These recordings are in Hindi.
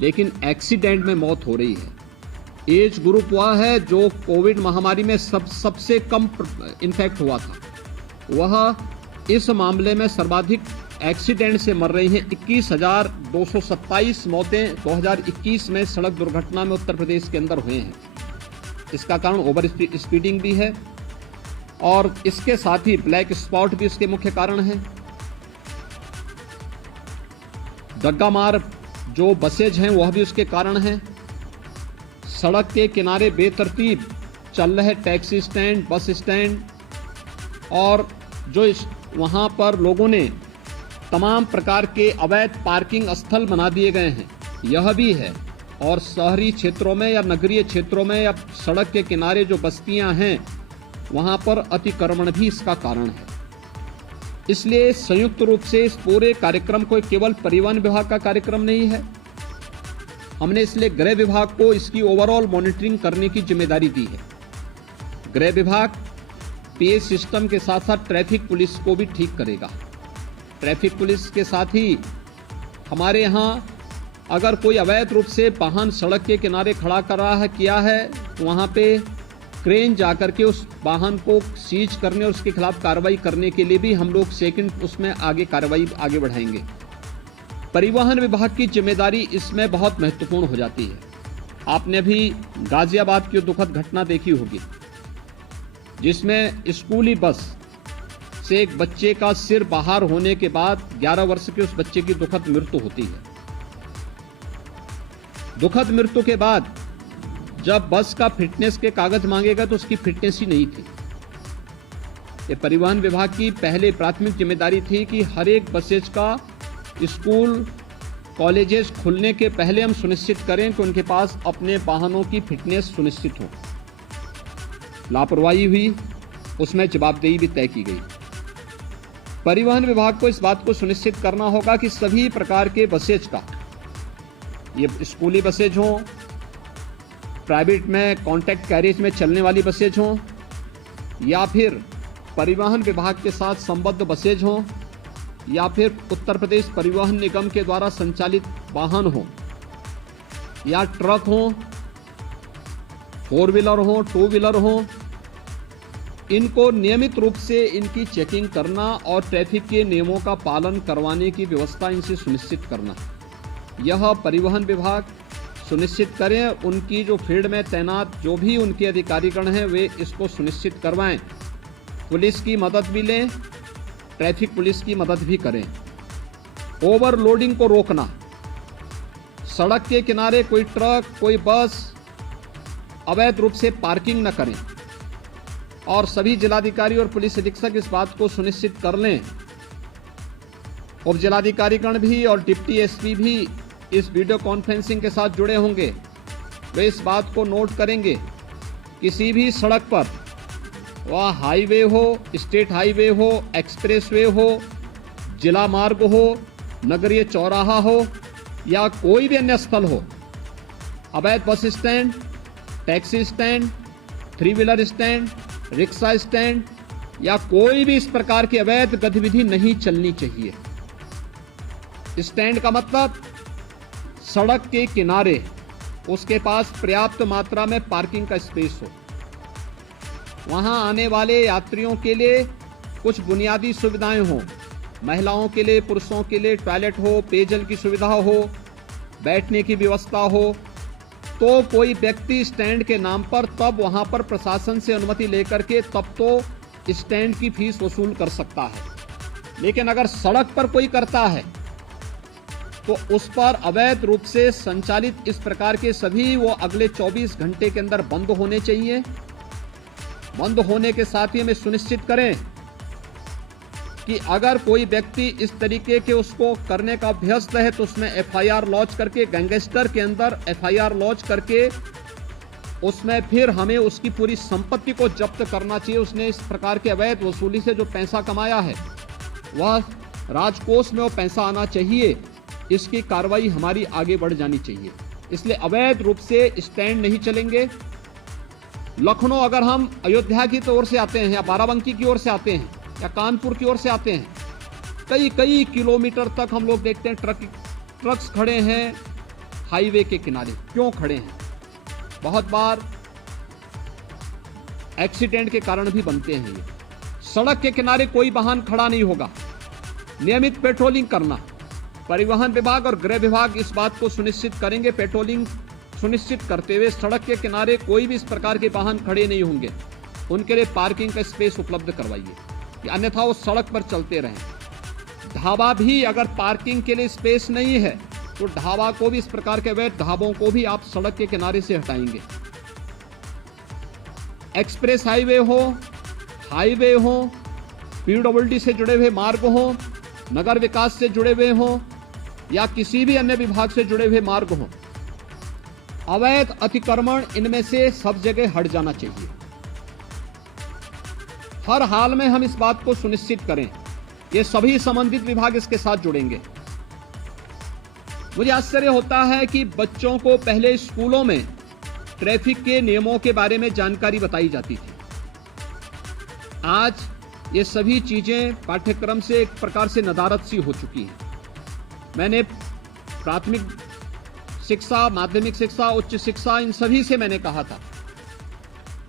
लेकिन एक्सीडेंट में मौत हो रही है। एज ग्रुप वह है जो कोविड महामारी में सबसे कम इन्फेक्ट हुआ था, वह इस मामले में सर्वाधिक एक्सीडेंट से मर रही हैं। 21,227 मौतें 2021 में सड़क दुर्घटना में उत्तर प्रदेश के अंदर हुए हैं। इसका कारण ओवर स्पीडिंग भी है और इसके साथ ही ब्लैक स्पॉट भी इसके मुख्य कारण हैं। डग्गा मार जो बसेज हैं वह भी उसके कारण हैं। सड़क के किनारे बेतरतीब चल रहे टैक्सी स्टैंड, बस स्टैंड और जो वहां पर लोगों ने तमाम प्रकार के अवैध पार्किंग स्थल बना दिए गए हैं, यह भी है। और शहरी क्षेत्रों में या नगरीय क्षेत्रों में या सड़क के किनारे जो बस्तियां हैं वहां पर अतिक्रमण भी इसका कारण है। इसलिए संयुक्त रूप से इस पूरे कार्यक्रम को केवल परिवहन विभाग का कार्यक्रम नहीं है, हमने इसलिए गृह विभाग को इसकी ओवरऑल मॉनिटरिंग करने की जिम्मेदारी दी है। गृह विभाग पीए सिस्टम के साथ साथ ट्रैफिक पुलिस को भी ठीक करेगा। ट्रैफिक पुलिस के साथ ही हमारे यहाँ अगर कोई अवैध रूप से वाहन सड़क के किनारे खड़ा कर रहा है किया है तो वहाँ पे क्रेन जाकर के उस वाहन को सीज करने और उसके खिलाफ कार्रवाई करने के लिए भी हम लोग सेकंड उसमें कार्रवाई आगे बढ़ाएंगे। परिवहन विभाग की जिम्मेदारी इसमें बहुत महत्वपूर्ण हो जाती है। आपने अभी गाजियाबाद की दुखद घटना देखी होगी जिसमें स्कूली बस से एक बच्चे का सिर बाहर होने के बाद 11 वर्ष के उस बच्चे की दुखद मृत्यु होती है। दुखद मृत्यु के बाद जब बस का फिटनेस के कागज मांगेगा तो उसकी फिटनेस ही नहीं थी। ये परिवहन विभाग की पहले प्राथमिक जिम्मेदारी थी कि हर एक बसेज का स्कूल कॉलेजेस खुलने के पहले हम सुनिश्चित करें कि उनके पास अपने वाहनों की फिटनेस सुनिश्चित हो। लापरवाही हुई, उसमें जवाबदेही भी तय की गई। परिवहन विभाग को इस बात को सुनिश्चित करना होगा कि सभी प्रकार के बसेज का, ये स्कूली बसेज हों, प्राइवेट में कॉन्ट्रैक्ट कैरेज में चलने वाली बसेज हों या फिर परिवहन विभाग के साथ संबद्ध बसेज हों या फिर उत्तर प्रदेश परिवहन निगम के द्वारा संचालित वाहन हो या ट्रक हो, 4 व्हीलर हो, 2 व्हीलर हो, इनको नियमित रूप से इनकी चेकिंग करना और ट्रैफिक के नियमों का पालन करवाने की व्यवस्था इनसे सुनिश्चित करना, यह परिवहन विभाग सुनिश्चित करें। उनकी जो फील्ड में तैनात जो भी उनके अधिकारीगण हैं वे इसको सुनिश्चित करवाएं। पुलिस की मदद भी लें, ट्रैफिक पुलिस की मदद भी करें। ओवरलोडिंग को रोकना, सड़क के किनारे कोई ट्रक, कोई बस अवैध रूप से पार्किंग न करें और सभी जिलाधिकारी और पुलिस अधीक्षक इस बात को सुनिश्चित कर लें। उप जिलाधिकारीगण भी और डिप्टी एसपी भी इस वीडियो कॉन्फ्रेंसिंग के साथ जुड़े होंगे, वे इस बात को नोट करेंगे किसी भी सड़क पर, वह हाईवे हो, स्टेट हाईवे हो, एक्सप्रेसवे हो, जिला मार्ग हो, नगरीय चौराहा हो या कोई भी अन्य स्थल हो, अवैध bus stand, taxi stand, 3 wheeler stand, rickshaw stand या कोई भी इस प्रकार की अवैध गतिविधि नहीं चलनी चाहिए। स्टैंड का मतलब सड़क के किनारे उसके पास पर्याप्त मात्रा में पार्किंग का स्पेस हो, वहां आने वाले यात्रियों के लिए कुछ बुनियादी सुविधाएं हो, महिलाओं के लिए, पुरुषों के लिए टॉयलेट हो, पेयजल की सुविधा हो, बैठने की व्यवस्था हो, तो कोई व्यक्ति स्टैंड के नाम पर तब वहां पर प्रशासन से अनुमति लेकर के तब तो स्टैंड की फीस वसूल कर सकता है। लेकिन अगर सड़क पर कोई करता है तो उस पर अवैध रूप से संचालित इस प्रकार के सभी वो अगले 24 घंटे के अंदर बंद होने चाहिए। बंद होने के साथ ही हमें सुनिश्चित करें कि अगर कोई व्यक्ति इस तरीके के उसको करने का अभ्यस्त है तो उसमें एफआईआर लॉन्च करके, गैंगस्टर के अंदर एफआईआर लॉन्च करके उसमें फिर हमें उसकी पूरी संपत्ति को जब्त करना चाहिए। उसने इस प्रकार के अवैध वसूली से जो पैसा कमाया है वह राजकोष में वो पैसा आना चाहिए, इसकी कार्रवाई हमारी आगे बढ़ जानी चाहिए। इसलिए अवैध रूप से स्टैंड नहीं चलेंगे। लखनऊ अगर हम अयोध्या की ओर से आते हैं या बाराबंकी की ओर से आते हैं या कानपुर की ओर से आते हैं, कई किलोमीटर तक हम लोग देखते हैं ट्रक्स खड़े हैं, हाईवे के किनारे क्यों खड़े हैं? बहुत बार एक्सीडेंट के कारण भी बनते हैं ये। सड़क के किनारे कोई वाहन खड़ा नहीं होगा। नियमित पेट्रोलिंग करना, परिवहन विभाग और गृह विभाग इस बात को सुनिश्चित करेंगे, पेट्रोलिंग सुनिश्चित करते हुए सड़क के किनारे कोई भी इस प्रकार के वाहन खड़े नहीं होंगे, उनके लिए पार्किंग का स्पेस उपलब्ध करवाइए, अन्यथा वो सड़क पर चलते रहें। ढाबा भी अगर पार्किंग के लिए स्पेस नहीं है तो ढाबा को भी, इस प्रकार के अवैध ढाबों को भी आप सड़क के किनारे से हटाएंगे। एक्सप्रेस हाईवे हो, पीडब्ल्यूडी से जुड़े हुए मार्ग हो, नगर विकास से जुड़े हुए हो या किसी भी अन्य विभाग से जुड़े हुए मार्ग हो, अवैध अतिक्रमण इनमें से सब जगह हट जाना चाहिए। हर हाल में हम इस बात को सुनिश्चित करें, ये सभी संबंधित विभाग इसके साथ जुड़ेंगे। मुझे आश्चर्य होता है कि बच्चों को पहले स्कूलों में ट्रैफिक के नियमों के बारे में जानकारी बताई जाती थी। आज ये सभी चीजें पाठ्यक्रम से एक प्रकार से नदारद सी हो चुकी हैं। मैंने प्राथमिक शिक्षा, माध्यमिक शिक्षा, उच्च शिक्षा, इन सभी से मैंने कहा था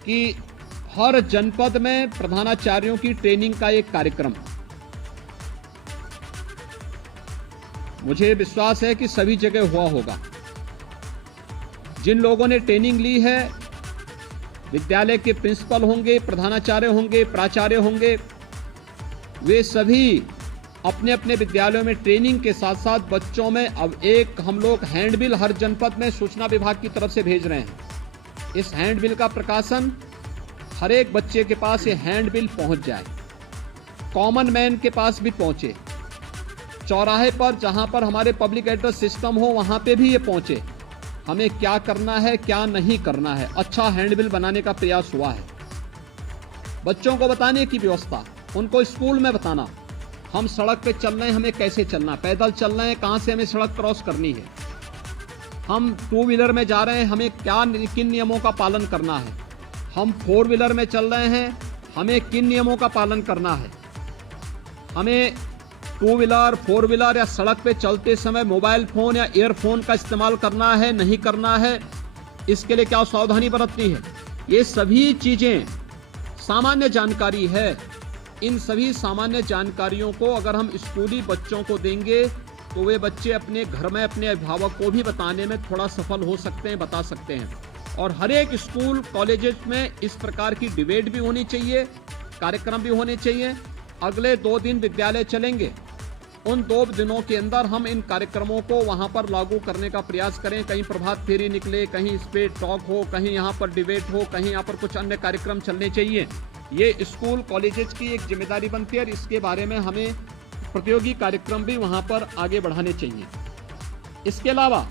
कि हर जनपद में प्रधानाचार्यों की ट्रेनिंग का एक कार्यक्रम, मुझे विश्वास है कि सभी जगह हुआ होगा। जिन लोगों ने ट्रेनिंग ली है, विद्यालय के प्रिंसिपल होंगे, प्रधानाचार्य होंगे, प्राचार्य होंगे, वे सभी अपने अपने विद्यालयों में ट्रेनिंग के साथ साथ बच्चों में अब एक हम लोग हैंडबिल हर जनपद में सूचना विभाग की तरफ से भेज रहे हैं। इस हैंडबिल का प्रकाशन हर एक बच्चे के पास ये हैंडबिल पहुंच जाए, कॉमन मैन के पास भी पहुंचे, चौराहे पर जहां पर हमारे पब्लिक एड्रेस सिस्टम हो वहां पे भी ये पहुंचे। हमें क्या करना है, क्या नहीं करना है, अच्छा हैंडबिल बनाने का प्रयास हुआ है। बच्चों को बताने की व्यवस्था, उनको स्कूल में बताना, हम सड़क पे चल रहे हैं, हमें कैसे चलना, पैदल चल रहे हैं, कहां से हमें सड़क क्रॉस करनी है, हम टू व्हीलर में जा रहे हैं, हमें किन नियमों का पालन करना है, हम फोर व्हीलर में चल रहे हैं, हमें किन नियमों का पालन करना है, हमें टू व्हीलर, फोर व्हीलर या सड़क पे चलते समय मोबाइल फोन या ईयरफोन का इस्तेमाल करना है, नहीं करना है, इसके लिए क्या सावधानी बरतनी है। ये सभी चीजें सामान्य जानकारी है। इन सभी सामान्य जानकारियों को अगर हम स्कूली बच्चों को देंगे तो वे बच्चे अपने घर में अपने अभिभावक को भी बताने में थोड़ा सफल हो सकते हैं, बता सकते हैं। और हर एक स्कूल कॉलेजेस में इस प्रकार की डिबेट भी होनी चाहिए, कार्यक्रम भी होने चाहिए। अगले 2 दिन विद्यालय चलेंगे, उन 2 दिनों के अंदर हम इन कार्यक्रमों को वहां पर लागू करने का प्रयास करें। कहीं प्रभात फेरी निकले, कहीं इस पे टॉक हो, कहीं यहाँ पर डिबेट हो, कहीं यहाँ पर कुछ अन्य कार्यक्रम चलने चाहिए। ये स्कूल कॉलेजेस की एक जिम्मेदारी बनती है और इसके बारे में हमें प्रतियोगी कार्यक्रम भी वहां पर आगे बढ़ाने चाहिए। इसके अलावा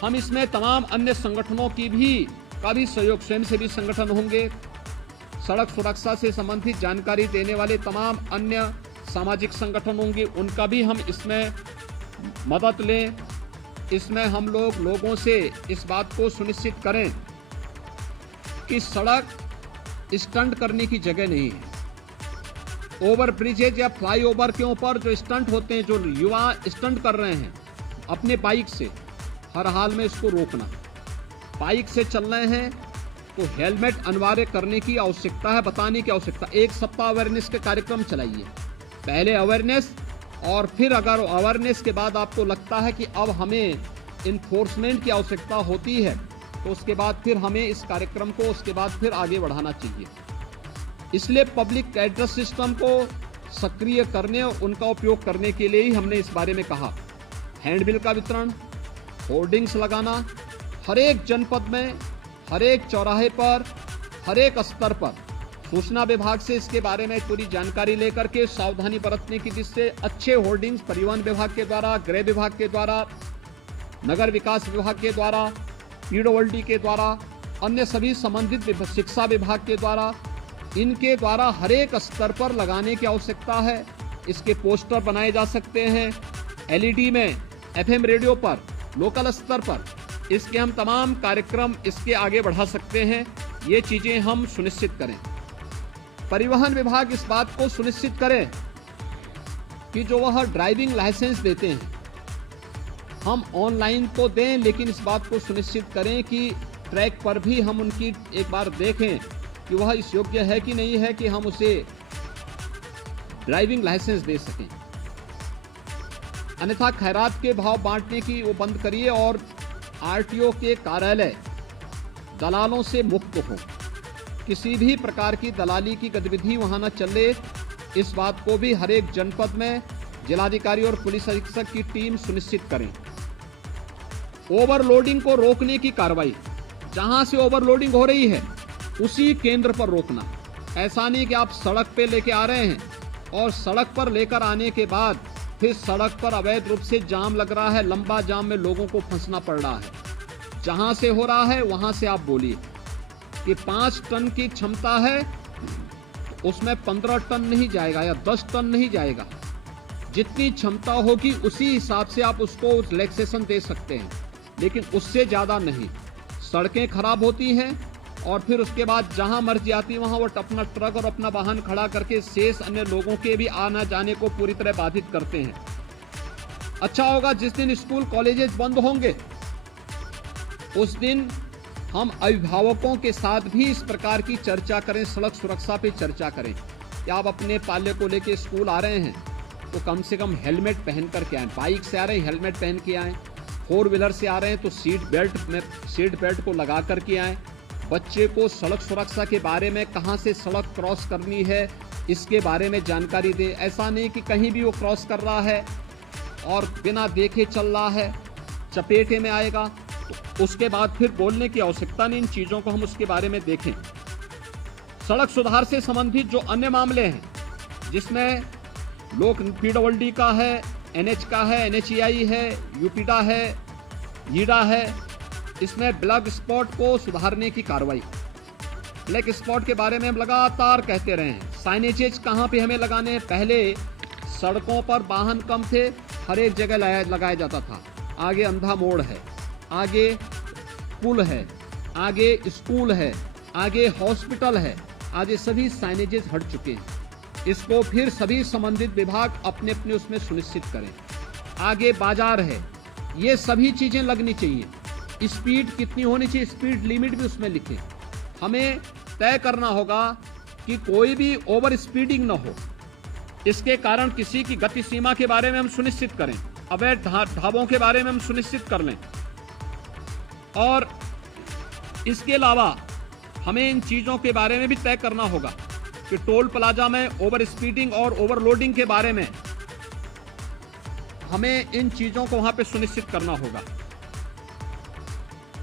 हम इसमें तमाम अन्य संगठनों का भी सहयोग, स्वयंसेवी संगठन होंगे, सड़क सुरक्षा से संबंधित जानकारी देने वाले तमाम अन्य सामाजिक संगठन होंगे, उनका भी हम इसमें मदद लें। इसमें हम लोगों से इस बात को सुनिश्चित करें कि सड़क स्टंट करने की जगह नहीं है। ओवर ब्रिजेज या फ्लाईओवर के ऊपर जो स्टंट होते हैं, जो युवा स्टंट कर रहे हैं अपने बाइक से, हर हाल में इसको रोकना। बाइक से चल रहे हैं तो हेलमेट अनिवार्य करने की आवश्यकता है, बताने की आवश्यकता। 1 सप्ताह अवेयरनेस के कार्यक्रम चलाइए, पहले अवेयरनेस और फिर अगर अवेयरनेस के बाद आपको लगता है कि अब हमें इन्फोर्समेंट की आवश्यकता होती है तो उसके बाद फिर हमें इस कार्यक्रम को उसके बाद फिर आगे बढ़ाना चाहिए। इसलिए पब्लिक एड्रेस सिस्टम को सक्रिय करने और उनका उपयोग करने के लिए ही हमने इस बारे में कहा। हैंडबिल का वितरण, होर्डिंग्स लगाना, हर एक जनपद में, हर एक चौराहे पर, हर एक स्तर पर सूचना विभाग से इसके बारे में पूरी जानकारी लेकर के सावधानी बरतने की, जिससे अच्छे होर्डिंग्स परिवहन विभाग के द्वारा, गृह विभाग के द्वारा, नगर विकास विभाग के द्वारा, पीडब्ल्यूडी के द्वारा, अन्य सभी संबंधित शिक्षा विभाग के द्वारा, इनके द्वारा हर एक स्तर पर लगाने की आवश्यकता है। इसके पोस्टर बनाए जा सकते हैं, एलईडी में, एफएम रेडियो पर, लोकल स्तर पर इसके हम तमाम कार्यक्रम इसके आगे बढ़ा सकते हैं। ये चीजें हम सुनिश्चित करें। परिवहन विभाग इस बात को सुनिश्चित करे कि जो वह ड्राइविंग लाइसेंस देते हैं हम ऑनलाइन तो दें, लेकिन इस बात को सुनिश्चित करें कि ट्रैक पर भी हम उनकी एक बार देखें कि वह इस योग्य है कि नहीं है कि हम उसे ड्राइविंग लाइसेंस दे सकें। अन्यथा खैरात के भाव बांटने की वो बंद करिए और आरटीओ के कार्यालय दलालों से मुक्त हो। किसी भी प्रकार की दलाली की गतिविधि वहां न चले, इस बात को भी हर एक जनपद में जिलाधिकारी और पुलिस अधीक्षक की टीम सुनिश्चित करें। ओवरलोडिंग को रोकने की कार्रवाई, जहां से ओवरलोडिंग हो रही है उसी केंद्र पर रोकना। ऐसा नहीं कि आप सड़क पे लेके आ रहे हैं और सड़क पर लेकर आने के बाद फिर सड़क पर अवैध रूप से जाम लग रहा है, लंबा जाम में लोगों को फंसना पड़ रहा है। जहां से हो रहा है वहां से आप बोलिए कि 5 टन की क्षमता है, तो उसमें 15 टन नहीं जाएगा या 10 टन नहीं जाएगा। जितनी क्षमता होगी उसी हिसाब से आप उसको रिलैक्सेशन दे सकते हैं, लेकिन उससे ज्यादा नहीं। सड़कें खराब होती हैं और फिर उसके बाद जहां मर्जी आती है वहां वो अपना ट्रक और अपना वाहन खड़ा करके शेष अन्य लोगों के भी आना जाने को पूरी तरह बाधित करते हैं। अच्छा होगा जिस दिन स्कूल कॉलेजेस बंद होंगे उस दिन हम अभिभावकों के साथ भी इस प्रकार की चर्चा करें, सड़क सुरक्षा पे चर्चा करें कि आप अपने पाल्य को लेके स्कूल आ रहे हैं तो कम से कम हेलमेट पहन करके आए। बाइक से आ रहे हैं हेलमेट पहन के आए, 4 व्हीलर से आ रहे हैं तो सीट बेल्ट को लगा करके आए। बच्चे को सड़क सुरक्षा के बारे में, कहां से सड़क क्रॉस करनी है इसके बारे में जानकारी दे। ऐसा नहीं कि कहीं भी वो क्रॉस कर रहा है और बिना देखे चल रहा है, चपेटे में आएगा, तो उसके बाद फिर बोलने की आवश्यकता नहीं। इन चीजों को हम उसके बारे में देखें। सड़क सुधार से संबंधित जो अन्य मामले हैं जिसमें लोक पीडब्ल्यूडी का है, एनएच का है, एनएचईआई है, यूपीडा है, ईडा है, इसमें ब्लैक स्पॉट को सुधारने की कार्रवाई। ब्लैक स्पॉट के बारे में हम लगातार कहते रहे हैं। साइनेजेज कहाँ पे हमें लगाने हैं? पहले सड़कों पर वाहन कम थे, हर एक जगह लगाया जाता था। आगे अंधा मोड़ है, आगे पुल है, आगे स्कूल है, आगे हॉस्पिटल है, आगे सभी साइनेजेस हट चुके हैं। इसको फिर सभी संबंधित विभाग अपने अपने उसमें सुनिश्चित करें। आगे बाजार है, ये सभी चीजें लगनी चाहिए। स्पीड कितनी होनी चाहिए, स्पीड लिमिट भी उसमें लिखें। हमें तय करना होगा कि कोई भी ओवर स्पीडिंग ना हो, इसके कारण किसी की गति सीमा के बारे में हम सुनिश्चित करें। अवैध ढाबों के बारे में हम सुनिश्चित कर लें। और इसके अलावा हमें इन चीजों के बारे में भी तय करना होगा कि टोल प्लाजा में ओवर स्पीडिंग और ओवरलोडिंग के बारे में हमें इन चीजों को वहां पे सुनिश्चित करना होगा।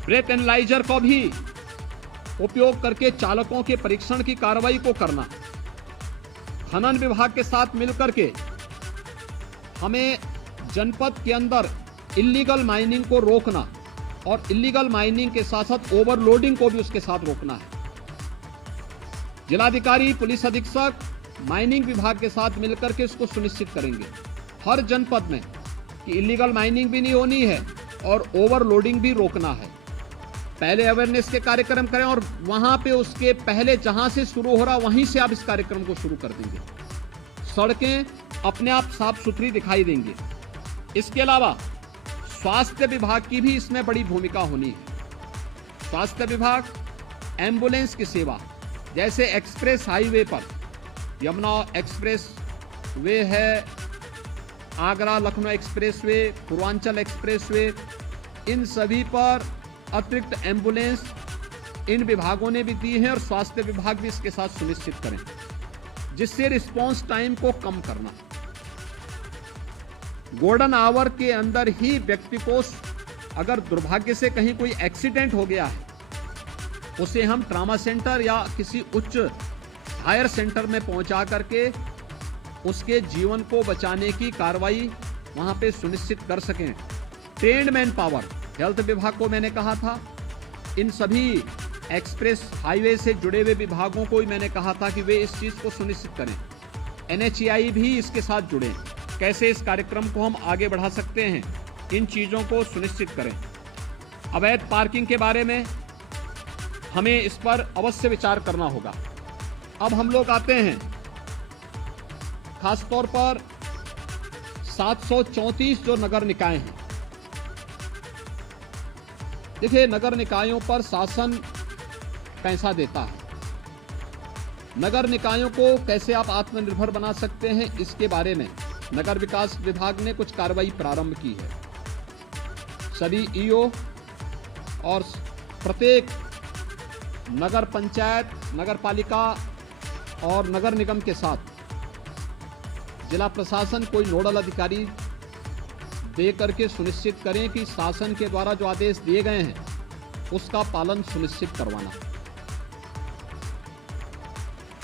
ब्रेथ एनालाइजर का भी उपयोग करके चालकों के परीक्षण की कार्रवाई को करना। खनन विभाग के साथ मिलकर के हमें जनपद के अंदर इल्लीगल माइनिंग को रोकना और इल्लीगल माइनिंग के साथ साथ ओवरलोडिंग को भी उसके साथ रोकना है। जिलाधिकारी, पुलिस अधीक्षक माइनिंग विभाग के साथ मिलकर के इसको सुनिश्चित करेंगे हर जनपद में कि इल्लीगल माइनिंग भी नहीं होनी है और ओवरलोडिंग भी रोकना है। पहले अवेयरनेस के कार्यक्रम करें और वहां पे उसके पहले जहां से शुरू हो रहा वहीं से आप इस कार्यक्रम को शुरू कर देंगे। सड़कें अपने आप साफ सुथरी दिखाई देंगी। इसके अलावा स्वास्थ्य विभाग की भी इसमें बड़ी भूमिका होनी है। स्वास्थ्य विभाग एम्बुलेंस की सेवा, जैसे एक्सप्रेस हाईवे पर यमुना एक्सप्रेस वे है, Agra Lucknow expressway, Purvanchal expressway, इन सभी पर अतिरिक्त एम्बुलेंस इन विभागों ने भी दी है और स्वास्थ्य विभाग भी इसके साथ सुनिश्चित करें, जिससे रिस्पांस टाइम को कम करना। गोल्डन आवर के अंदर ही व्यक्ति को अगर दुर्भाग्य से कहीं कोई एक्सीडेंट हो गया है, उसे हम ट्रामा सेंटर या किसी उच्च हायर सेंटर में पहुंचा करके उसके जीवन को बचाने की कार्रवाई वहां पे सुनिश्चित कर सकें। ट्रेन्ड मैन पावर, हेल्थ विभाग को मैंने कहा था, इन सभी एक्सप्रेस हाईवे से जुड़े हुए विभागों को ही मैंने कहा था कि वे इस चीज को सुनिश्चित करें। एनएचईआई भी इसके साथ जुड़े, कैसे इस कार्यक्रम को हम आगे बढ़ा सकते हैं, इन चीजों को सुनिश्चित करें। अवैध पार्किंग के बारे में हमें इस पर अवश्य विचार करना होगा। अब हम लोग आते हैं खासतौर पर 734 जो नगर निकाय हैं, देखिए, नगर निकायों पर शासन पैसा देता है। नगर निकायों को कैसे आप आत्मनिर्भर बना सकते हैं, इसके बारे में नगर विकास विभाग ने कुछ कार्रवाई प्रारंभ की है। सभी ईओ और प्रत्येक नगर पंचायत, नगर पालिका और नगर निगम के साथ जिला प्रशासन कोई नोडल अधिकारी दे करके सुनिश्चित करें कि शासन के द्वारा जो आदेश दिए गए हैं उसका पालन सुनिश्चित करवाना,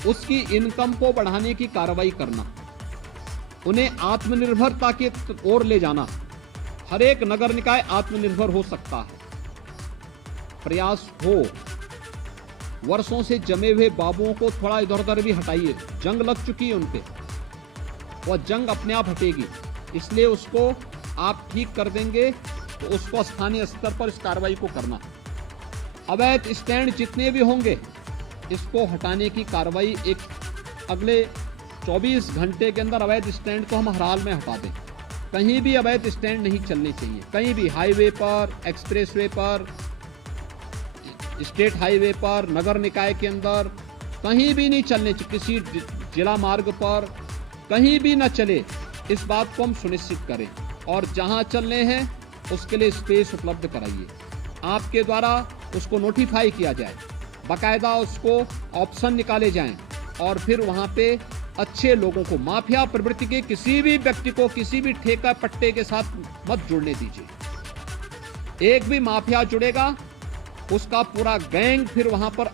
उसकी इनकम को बढ़ाने की कार्रवाई करना, उन्हें आत्मनिर्भरता की ओर ले जाना। हर एक नगर निकाय आत्मनिर्भर हो सकता है, प्रयास हो। वर्षों से जमे हुए बाबुओं को थोड़ा इधर उधर भी हटाइए, जंग लग चुकी है उन पे, वह जंग अपने आप हटेगी। इसलिए उसको आप ठीक कर देंगे तो उसको स्थानीय स्तर पर इस कार्रवाई को करना। अवैध स्टैंड जितने भी होंगे इसको हटाने की कार्रवाई एक अगले 24 घंटे के अंदर अवैध स्टैंड को हम हर हाल में हटा दें। कहीं भी अवैध स्टैंड नहीं चलने चाहिए, कहीं भी, हाईवे पर, एक्सप्रेसवे पर, स्टेट हाईवे पर, नगर निकाय के अंदर कहीं भी नहीं चलने चाहिए। किसी जिला मार्ग पर कहीं भी न चले, इस बात को हम सुनिश्चित करें। और जहां चलने हैं उसके लिए स्पेस उपलब्ध कराइए। आपके द्वारा उसको नोटिफाई किया जाए, बाकायदा उसको ऑप्शन निकाले जाएं और फिर वहां पे अच्छे लोगों को, माफिया प्रवृत्ति के किसी भी व्यक्ति को किसी भी ठेका पट्टे के साथ मत जुड़ने दीजिए। एक भी माफिया जुड़ेगा उसका पूरा गैंग फिर वहां पर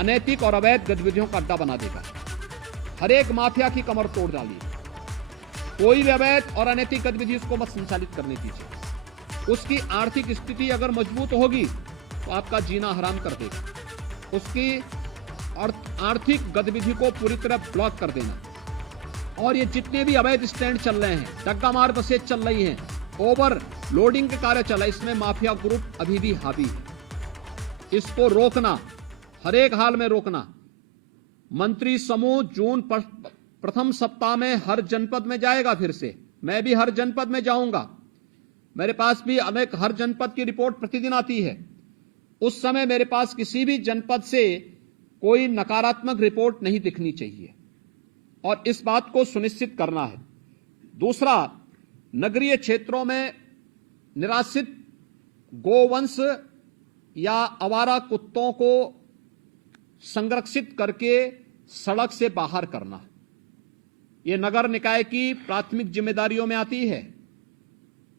अनैतिक और अवैध गतिविधियों का अड्डा बना देगा। हर एक माफिया की कमर तोड़ डालिए। कोई भी अवैध और अनैतिक गतिविधि उसको मत संचालित करने दीजिए। उसकी आर्थिक स्थिति अगर मजबूत होगी तो आपका जीना हराम कर देगा। उसकी आर्थिक गतिविधि को पूरी तरह ब्लॉक कर देना। और ये जितने भी अवैध स्टैंड चल रहे हैं, डग्गा मार बसें चल रही हैं, ओवर लोडिंग के कार्य चल रहा है, इसमें माफिया ग्रुप अभी भी हावी है। इसको रोकना, हर एक हाल में रोकना। मंत्री समूह जून प्रथम सप्ताह में हर जनपद में जाएगा। फिर से मैं भी हर जनपद में जाऊंगा। मेरे पास भी अनेक हर जनपद की रिपोर्ट प्रतिदिन आती है। उस समय मेरे पास किसी भी जनपद से कोई नकारात्मक रिपोर्ट नहीं दिखनी चाहिए और इस बात को सुनिश्चित करना है। दूसरा, नगरीय क्षेत्रों में निराश्रित गोवंश या आवारा कुत्तों को संरक्षित करके सड़क से बाहर करना, यह नगर निकाय की प्राथमिक जिम्मेदारियों में आती है।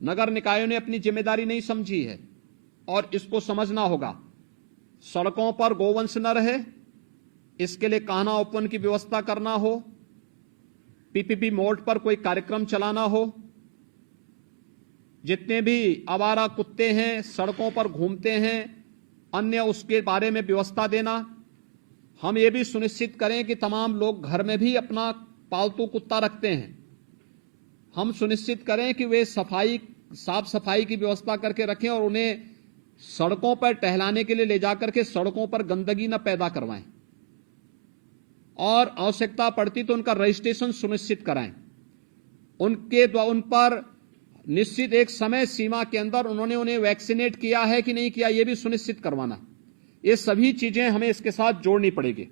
नगर निकायों ने अपनी जिम्मेदारी नहीं समझी है और इसको समझना होगा। सड़कों पर गोवंश न रहे, इसके लिए कान्हा ओपन की व्यवस्था करना हो, पीपीपी मोड पर कोई कार्यक्रम चलाना हो, जितने भी आवारा कुत्ते हैं सड़कों पर घूमते हैं, अन्य उसके बारे में व्यवस्था देना। हम ये भी सुनिश्चित करें कि तमाम लोग घर में भी अपना पालतू कुत्ता रखते हैं, हम सुनिश्चित करें कि वे साफ सफाई की व्यवस्था करके रखें और उन्हें सड़कों पर टहलाने के लिए ले जाकर के सड़कों पर गंदगी न पैदा करवाएं और आवश्यकता पड़ती तो उनका रजिस्ट्रेशन सुनिश्चित कराएं। उन पर निश्चित एक समय सीमा के अंदर उन्होंने उन्हें वैक्सीनेट किया है कि नहीं किया, यह भी सुनिश्चित करवाना। ये सभी चीजें हमें इसके साथ जोड़नी पड़ेगी।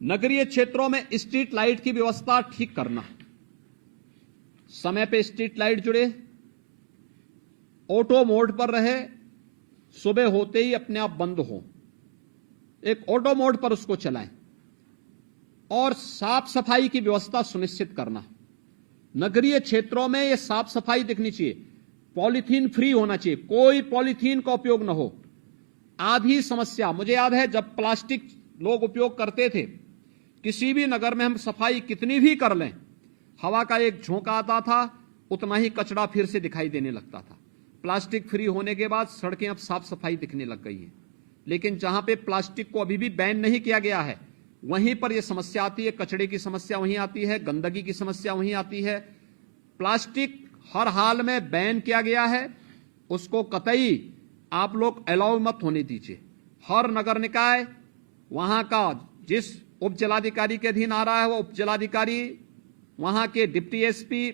नगरीय क्षेत्रों में स्ट्रीट लाइट की व्यवस्था ठीक करना, समय पे स्ट्रीट लाइट जुड़े, ऑटो मोड पर रहे, सुबह होते ही अपने आप बंद हो, एक ऑटो मोड पर उसको चलाएं और साफ सफाई की व्यवस्था सुनिश्चित करना। नगरीय क्षेत्रों में यह साफ सफाई दिखनी चाहिए, पॉलीथीन फ्री होना चाहिए, कोई पॉलीथीन का उपयोग न हो। आधी समस्या मुझे याद है, जब प्लास्टिक लोग उपयोग करते थे, किसी भी नगर में हम सफाई कितनी भी कर लें, हवा का एक झोंका आता था, उतना ही कचरा फिर से दिखाई देने लगता था। प्लास्टिक फ्री होने के बाद सड़कें अब साफ सफाई दिखने लग गई हैं, लेकिन जहां पे प्लास्टिक को अभी भी बैन नहीं किया गया है वहीं पर यह समस्या आती है, कचरे की समस्या वहीं आती है, गंदगी की समस्या वहीं आती है। प्लास्टिक हर हाल में बैन किया गया है, उसको कतई आप लोग अलाउ मत होने दीजिए। हर नगर निकाय वहां का जिस उप जिलाधिकारी के अधीन आ रहा है, वो उप जिलाधिकारी, वहां के डिप्टी एसपी,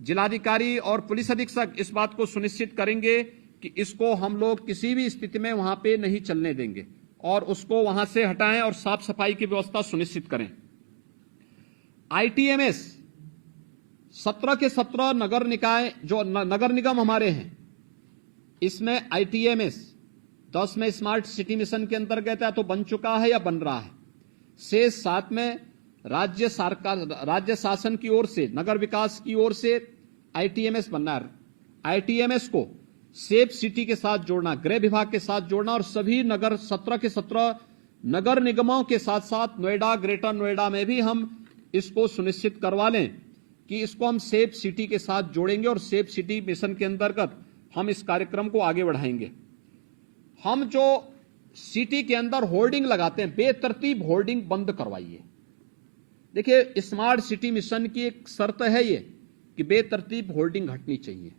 जिलाधिकारी और पुलिस अधीक्षक इस बात को सुनिश्चित करेंगे कि इसको हम लोग किसी भी स्थिति में वहां पे नहीं चलने देंगे और उसको वहां से हटाएं और साफ सफाई की व्यवस्था सुनिश्चित करें। आईटीएमएस 17 के 17 नगर निकाय जो नगर निगम हमारे हैं, इसमें आईटीएमएस 10 में स्मार्ट सिटी मिशन के अंतर्गत है तो बन चुका है या बन रहा है। से 7 में राज्य शासन की ओर से, नगर विकास की ओर से आईटीएमएस बनना है। आईटीएमएस को सेफ सिटी के साथ जोड़ना, गृह विभाग के साथ जोड़ना और सभी नगर 17 के 17 नगर निगमों के साथ साथ नोएडा, ग्रेटर नोएडा में भी हम इसको सुनिश्चित करवा लें कि इसको हम सेफ सिटी के साथ जोड़ेंगे और सेफ सिटी मिशन के अंतर्गत हम इस कार्यक्रम को आगे बढ़ाएंगे। हम जो सिटी के अंदर होर्डिंग लगाते हैं, बेतरतीब होर्डिंग बंद करवाइए। देखिए, स्मार्ट सिटी मिशन की एक शर्त है ये कि बेतरतीब होर्डिंग हटनी चाहिए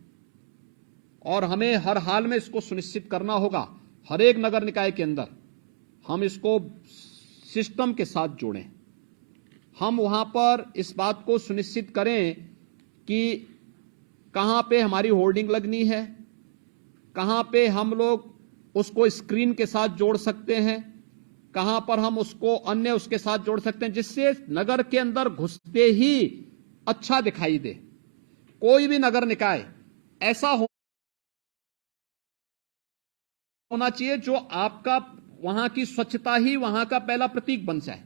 और हमें हर हाल में इसको सुनिश्चित करना होगा। हर एक नगर निकाय के अंदर हम इसको सिस्टम के साथ जोड़ें। हम वहां पर इस बात को सुनिश्चित करें कि कहां पे हमारी होर्डिंग लगनी है, कहां पे हम लोग उसको स्क्रीन के साथ जोड़ सकते हैं, कहां पर हम उसको अन्य उसके साथ जोड़ सकते हैं, जिससे नगर के अंदर घुसते ही अच्छा दिखाई दे। कोई भी नगर निकाय ऐसा होना चाहिए जो आपका वहां की स्वच्छता ही वहां का पहला प्रतीक बन जाए।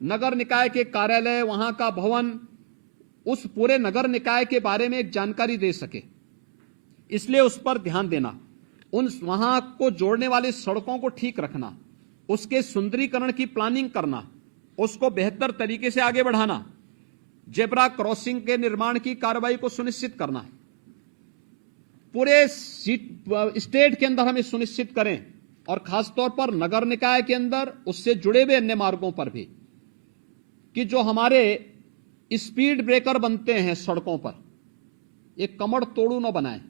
नगर निकाय के कार्यालय, वहां का भवन उस पूरे नगर निकाय के बारे में एक जानकारी दे सके, इसलिए उस पर ध्यान देना। उन वहां को जोड़ने वाली सड़कों को ठीक रखना, उसके सुंदरीकरण की प्लानिंग करना, उसको बेहतर तरीके से आगे बढ़ाना, जेब्रा क्रॉसिंग के निर्माण की कार्रवाई को सुनिश्चित करना। पूरे स्टेट के अंदर हमें सुनिश्चित करें और खासतौर पर नगर निकाय के अंदर उससे जुड़े हुए अन्य मार्गों पर भी कि जो हमारे स्पीड ब्रेकर बनते हैं सड़कों पर, ये कमर तोड़ू न बनाए,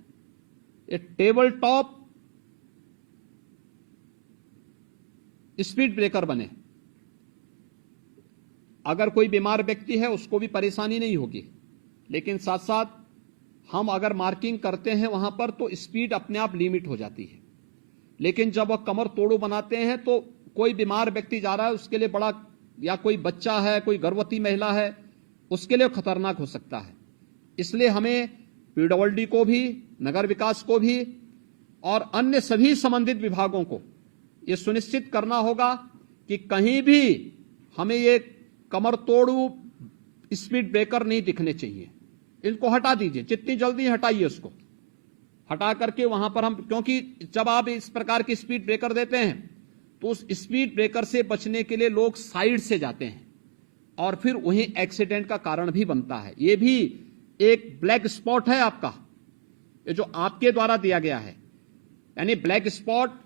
ये टेबल टॉप स्पीड ब्रेकर बने। अगर कोई बीमार व्यक्ति है उसको भी परेशानी नहीं होगी, लेकिन साथ साथ हम अगर मार्किंग करते हैं वहां पर तो स्पीड अपने आप लिमिट हो जाती है। लेकिन जब वह कमर तोड़ू बनाते हैं तो कोई बीमार व्यक्ति जा रहा है उसके लिए बड़ा, या कोई बच्चा है, कोई गर्भवती महिला है, उसके लिए खतरनाक हो सकता है। इसलिए हमें पीडब्ल्यूडी को भी, नगर विकास को भी और अन्य सभी संबंधित विभागों को यह सुनिश्चित करना होगा कि कहीं भी हमें ये कमर तोड़ू स्पीड ब्रेकर नहीं दिखने चाहिए। इनको हटा दीजिए, जितनी जल्दी हटाइए उसको, हटा करके वहां पर हम, क्योंकि जब आप इस प्रकार की स्पीड ब्रेकर देते हैं तो उस स्पीड ब्रेकर से बचने के लिए लोग साइड से जाते हैं और फिर वहीं एक्सीडेंट का कारण भी बनता है। ये भी एक ब्लैक स्पॉट है आपका, ये जो आपके द्वारा दिया गया है। यानी ब्लैक स्पॉट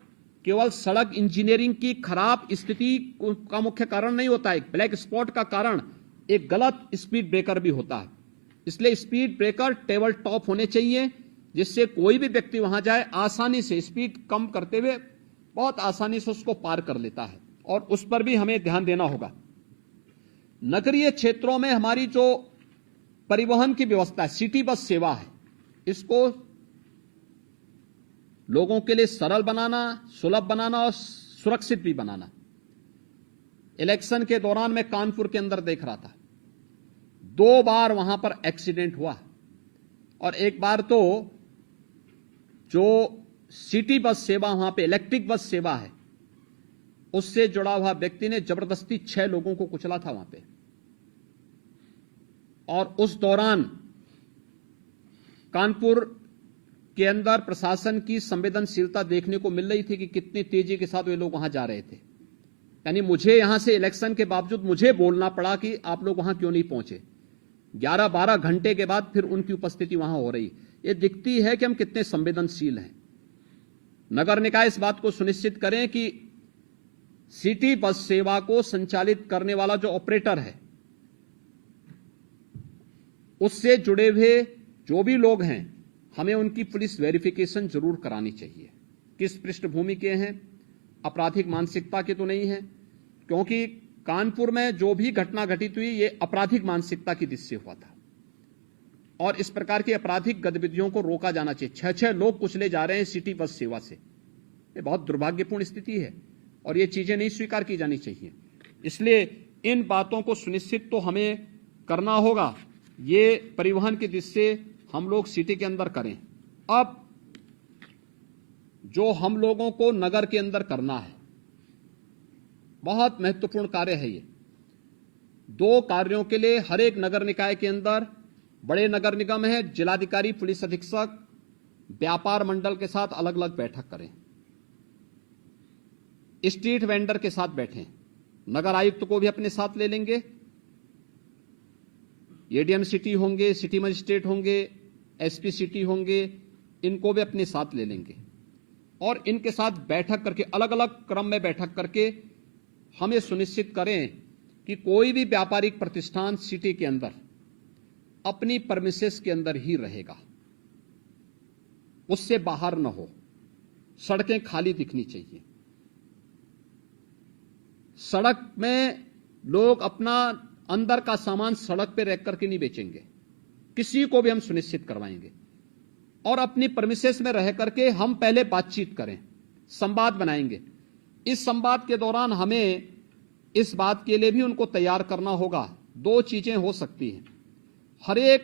केवल सड़क इंजीनियरिंग की खराब स्थिति का मुख्य कारण नहीं होता है, ब्लैक स्पॉट का कारण एक गलत स्पीड ब्रेकर भी होता है। इसलिए स्पीड ब्रेकर टेबल टॉप होने चाहिए, जिससे कोई भी व्यक्ति वहां जाए आसानी से, स्पीड कम करते हुए बहुत आसानी से उसको पार कर लेता है, और उस पर भी हमें ध्यान देना होगा। नगरीय क्षेत्रों में हमारी जो परिवहन की व्यवस्था है, सिटी बस सेवा है, इसको लोगों के लिए सरल बनाना, सुलभ बनाना और सुरक्षित भी बनाना। इलेक्शन के दौरान मैं कानपुर के अंदर देख रहा था, 2 बार वहां पर एक्सीडेंट हुआ, और एक बार तो जो सिटी बस सेवा, वहां पे इलेक्ट्रिक बस सेवा है, उससे जुड़ा हुआ व्यक्ति ने जबरदस्ती 6 लोगों को कुचला था वहां पे। और उस दौरान कानपुर के अंदर प्रशासन की संवेदनशीलता देखने को मिल रही थी कि कितनी तेजी के साथ वे लोग वहां जा रहे थे। यानी मुझे यहां से इलेक्शन के बावजूद मुझे बोलना पड़ा कि आप लोग वहां क्यों नहीं पहुंचे। 11-12 घंटे के बाद फिर उनकी उपस्थिति वहां हो रही। ये दिखती है कि हम कितने संवेदनशील हैं। नगर निकाय इस बात को सुनिश्चित करें कि सिटी बस सेवा को संचालित करने वाला जो ऑपरेटर है, उससे जुड़े हुए जो भी लोग हैं, हमें उनकी पुलिस वेरिफिकेशन जरूर करानी चाहिए। किस पृष्ठभूमि के हैं, आपराधिक मानसिकता के तो नहीं है, क्योंकि कानपुर में जो भी घटना घटित हुई ये आपराधिक मानसिकता की दृष्टि से हुआ था। और इस प्रकार की आपराधिक गतिविधियों को रोका जाना चाहिए। 6-6 लोग कुचले जा रहे हैं सिटी बस सेवा से, ये बहुत दुर्भाग्यपूर्ण स्थिति है और ये चीजें नहीं स्वीकार की जानी चाहिए। इसलिए इन बातों को सुनिश्चित तो हमें करना होगा, ये परिवहन की दृष्टि से हम लोग सिटी के अंदर करें। अब जो हम लोगों को नगर के अंदर करना है, बहुत महत्वपूर्ण कार्य है ये। 2 कार्यों के लिए हर एक नगर निकाय के अंदर, बड़े नगर निगम है, जिलाधिकारी, पुलिस अधीक्षक, व्यापार मंडल के साथ अलग अलग बैठक करें, स्ट्रीट वेंडर के साथ बैठें, नगर आयुक्त को भी अपने साथ ले लेंगे, एडीएम सिटी होंगे, सिटी मजिस्ट्रेट होंगे, एसपी सिटी होंगे, इनको भी अपने साथ ले लेंगे और इनके साथ बैठक करके, अलग अलग क्रम में बैठक करके हमें सुनिश्चित करें कि कोई भी व्यापारिक प्रतिष्ठान सिटी के अंदर अपनी परमिसेस के अंदर ही रहेगा, उससे बाहर न हो। सड़कें खाली दिखनी चाहिए। सड़क में लोग अपना अंदर का सामान सड़क पे रख करके नहीं बेचेंगे, किसी को भी हम सुनिश्चित करवाएंगे। और अपनी परमिसेस में रह करके हम पहले बातचीत करें, संवाद बनाएंगे। इस संवाद के दौरान हमें इस बात के लिए भी उनको तैयार करना होगा। 2 चीजें हो सकती हैं, हर एक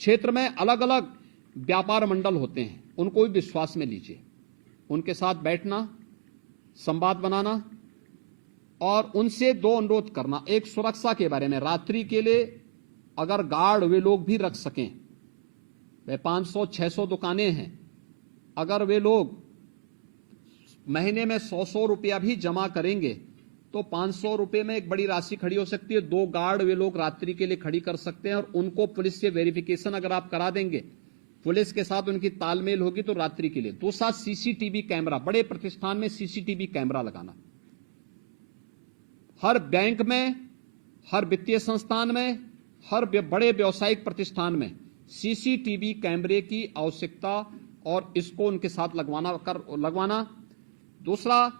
क्षेत्र में अलग अलग व्यापार मंडल होते हैं, उनको भी विश्वास में लीजिए, उनके साथ बैठना, संवाद बनाना और उनसे 2 अनुरोध करना। एक, सुरक्षा के बारे में, रात्रि के लिए अगर गार्ड वे लोग भी रख सकें, वे 500-600 दुकानें हैं, अगर वे लोग महीने में 100-100 रुपया भी जमा करेंगे तो 500 रुपए में एक बड़ी राशि खड़ी हो सकती है। 2 गार्ड वे लोग रात्रि के लिए खड़ी कर सकते हैं और उनको पुलिस से वेरिफिकेशन अगर आप करा देंगे, पुलिस के साथ उनकी तालमेल होगी तो रात्रि के लिए। दूसरा, सीसीटीवी कैमरा, बड़े प्रतिष्ठान में सीसीटीवी कैमरा लगाना, हर बैंक में, हर वित्तीय संस्थान में, हर बड़े व्यावसायिक प्रतिष्ठान में सीसीटीवी कैमरे की आवश्यकता और इसको उनके साथ लगवाना। दूसरा,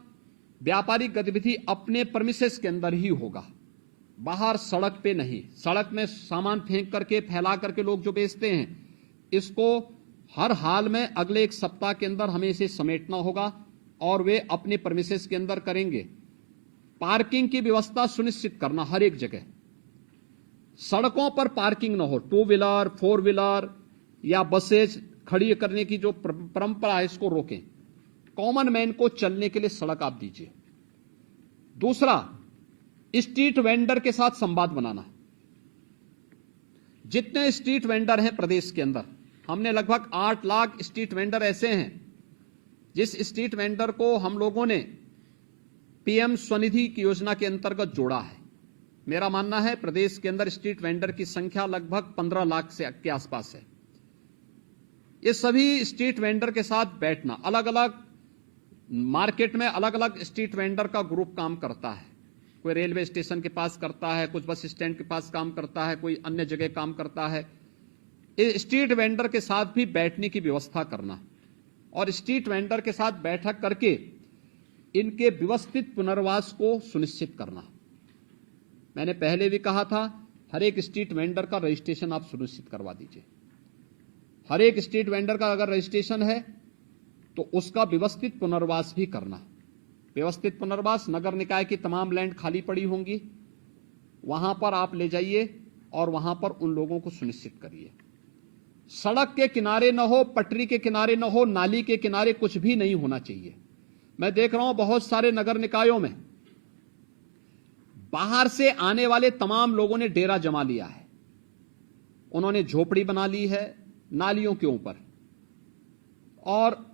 व्यापारिक गतिविधि अपने परमिसेस के अंदर ही होगा, बाहर सड़क पे नहीं। सड़क में सामान फेंक करके, फैला करके लोग जो बेचते हैं, इसको हर हाल में अगले 1 सप्ताह के अंदर हमें इसे समेटना होगा और वे अपने परमिसेस के अंदर करेंगे। पार्किंग की व्यवस्था सुनिश्चित करना, हर एक जगह सड़कों पर पार्किंग न हो। 2 व्हीलर, 4 व्हीलर या बसेज खड़ी करने की जो परंपरा है, इसको रोकें। कॉमन मैन को चलने के लिए सड़क आप दीजिए। दूसरा, स्ट्रीट वेंडर के साथ संवाद बनाना। जितने स्ट्रीट वेंडर हैं प्रदेश के अंदर, हमने लगभग 8 लाख स्ट्रीट वेंडर ऐसे हैं जिस स्ट्रीट वेंडर को हम लोगों ने पीएम स्वनिधि की योजना के अंतर्गत जोड़ा है। मेरा मानना है प्रदेश के अंदर स्ट्रीट वेंडर की संख्या लगभग 15 लाख से के आसपास है। ये सभी स्ट्रीट वेंडर के साथ बैठना, अलग अलग मार्केट में अलग अलग स्ट्रीट वेंडर का ग्रुप काम करता है। कोई रेलवे स्टेशन के पास करता है, कुछ बस स्टैंड के पास काम करता है, कोई अन्य जगह काम करता है। स्ट्रीट वेंडर के साथ भी बैठने की व्यवस्था करना और स्ट्रीट वेंडर के साथ बैठक करके इनके व्यवस्थित पुनर्वास को सुनिश्चित करना। मैंने पहले भी कहा था, हर एक स्ट्रीट वेंडर का रजिस्ट्रेशन आप सुनिश्चित करवा दीजिए। हर एक स्ट्रीट वेंडर का अगर रजिस्ट्रेशन है तो उसका व्यवस्थित पुनर्वास भी करना। व्यवस्थित पुनर्वास, नगर निकाय की तमाम लैंड खाली पड़ी होंगी, वहां पर आप ले जाइए और वहां पर उन लोगों को सुनिश्चित करिए। सड़क के किनारे न हो, पटरी के किनारे न हो, नाली के किनारे कुछ भी नहीं होना चाहिए। मैं देख रहा हूं बहुत सारे नगर निकायों में बाहर से आने वाले तमाम लोगों ने डेरा जमा लिया है, उन्होंने झोपड़ी बना ली है नालियों के ऊपर और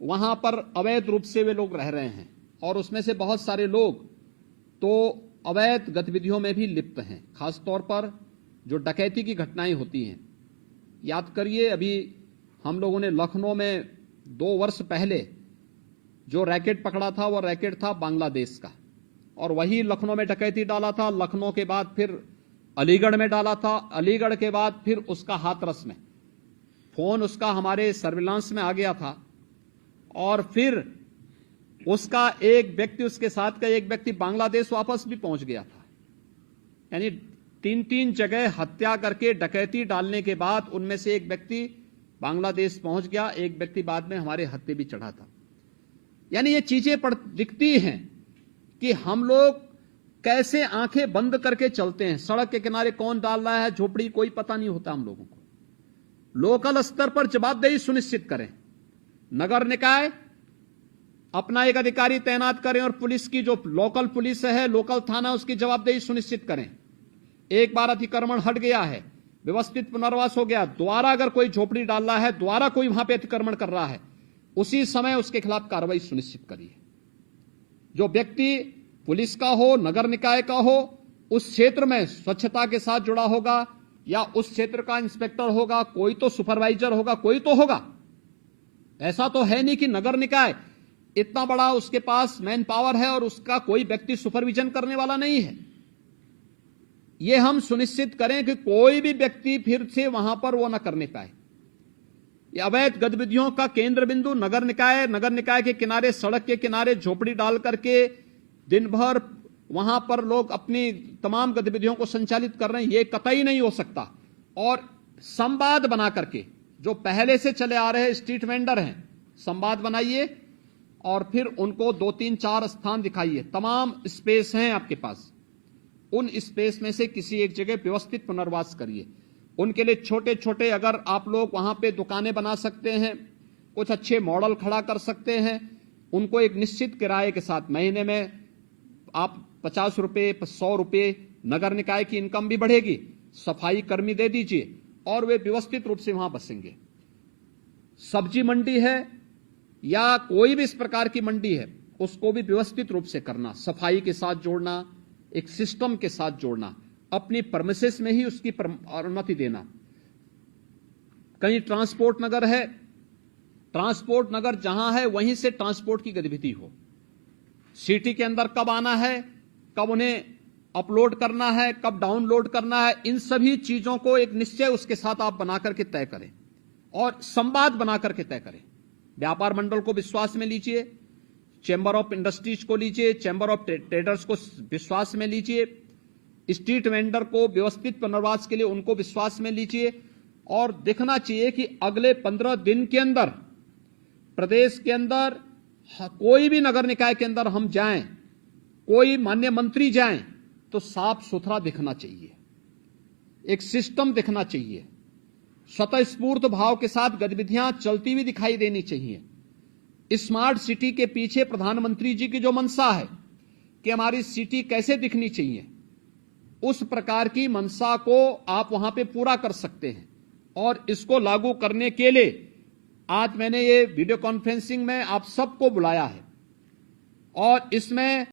वहां पर अवैध रूप से वे लोग रह रहे हैं और उसमें से बहुत सारे लोग तो अवैध गतिविधियों में भी लिप्त हैं, खासतौर पर जो डकैती की घटनाएं होती हैं। याद करिए, अभी हम लोगों ने लखनऊ में 2 वर्ष पहले जो रैकेट पकड़ा था, वो रैकेट था बांग्लादेश का और वही लखनऊ में डकैती डाला था। लखनऊ के बाद फिर अलीगढ़ में डाला था, अलीगढ़ के बाद फिर उसका हाथरस में, फोन उसका हमारे सर्विलांस में आ गया था और फिर उसका एक व्यक्ति, उसके साथ का एक व्यक्ति बांग्लादेश वापस भी पहुंच गया था। यानी 3-3 जगह हत्या करके डकैती डालने के बाद उनमें से एक व्यक्ति बांग्लादेश पहुंच गया, एक व्यक्ति बाद में हमारे हत्थे भी चढ़ा था। यानी ये चीजें दिखती हैं कि हम लोग कैसे आंखें बंद करके चलते हैं। सड़क के किनारे कौन डाल रहा है झोपड़ी, कोई पता नहीं होता हम लोगों को। लोकल स्तर पर जवाबदेही सुनिश्चित करें। नगर निकाय अपना एक अधिकारी तैनात करें और पुलिस की जो लोकल पुलिस है, लोकल थाना, उसकी जवाबदेही सुनिश्चित करें। एक बार अतिक्रमण हट गया है, व्यवस्थित पुनर्वास हो गया, दोबारा अगर कोई झोपड़ी डाल रहा है, दोबारा कोई वहां पे अतिक्रमण कर रहा है, उसी समय उसके खिलाफ कार्रवाई सुनिश्चित करिए। जो व्यक्ति पुलिस का हो, नगर निकाय का हो, उस क्षेत्र में स्वच्छता के साथ जुड़ा होगा या उस क्षेत्र का इंस्पेक्टर होगा, कोई तो सुपरवाइजर होगा, कोई तो होगा। ऐसा तो है नहीं कि नगर निकाय इतना बड़ा उसके पास मैन पावर है और उसका कोई व्यक्ति सुपरविजन करने वाला नहीं है। यह हम सुनिश्चित करें कि कोई भी व्यक्ति फिर से वहां पर वो न करने पाए। ये अवैध गतिविधियों का केंद्र बिंदु नगर निकाय के किनारे, सड़क के किनारे झोपड़ी डाल करके दिन भर वहां पर लोग अपनी तमाम गतिविधियों को संचालित कर रहे हैं, ये कतई नहीं हो सकता। और संवाद बना करके, जो पहले से चले आ रहे स्ट्रीट वेंडर हैं, संवाद बनाइए और फिर उनको 2-3-4 स्थान दिखाइए। तमाम स्पेस हैं आपके पास, उन स्पेस में से किसी एक जगह व्यवस्थित पुनर्वास करिए। उनके लिए छोटे छोटे अगर आप लोग वहां पे दुकानें बना सकते हैं, कुछ अच्छे मॉडल खड़ा कर सकते हैं, उनको एक निश्चित किराए के साथ, महीने में आप 50 रुपए 100 रुपए, नगर निकाय की इनकम भी बढ़ेगी, सफाई कर्मी दे दीजिए और वे व्यवस्थित रूप से वहां बसेंगे। सब्जी मंडी है या कोई भी इस प्रकार की मंडी है, उसको भी व्यवस्थित रूप से करना, सफाई के साथ जोड़ना, एक सिस्टम के साथ जोड़ना, अपनी परमिसेस में ही उसकी अनुमति देना। कहीं ट्रांसपोर्ट नगर है, ट्रांसपोर्ट नगर जहां है वहीं से ट्रांसपोर्ट की गतिविधि हो। सिटी के अंदर कब आना है, कब उन्हें अपलोड करना है, कब डाउनलोड करना है, इन सभी चीजों को एक निश्चय उसके साथ आप बना करके तय करें और संवाद बना करके तय करें। व्यापार मंडल को विश्वास में लीजिए, चैंबर ऑफ इंडस्ट्रीज को लीजिए, चैंबर ऑफ ट्रेडर्स को विश्वास में लीजिए, स्ट्रीट वेंडर को व्यवस्थित पुनर्वास के लिए उनको विश्वास में लीजिए। और देखना चाहिए कि अगले 15 दिन के अंदर प्रदेश के अंदर कोई भी नगर निकाय के अंदर हम जाएं, कोई माननीय मंत्री जाएं, तो साफ सुथरा दिखना चाहिए, एक सिस्टम दिखना चाहिए, स्वतःस्फूर्त भाव के साथ गतिविधियां चलती हुई दिखाई देनी चाहिए। स्मार्ट सिटी के पीछे प्रधानमंत्री जी की जो मंशा है कि हमारी सिटी कैसे दिखनी चाहिए, उस प्रकार की मंशा को आप वहां पे पूरा कर सकते हैं। और इसको लागू करने के लिए आज मैंने ये वीडियो कॉन्फ्रेंसिंग में आप सबको बुलाया है और इसमें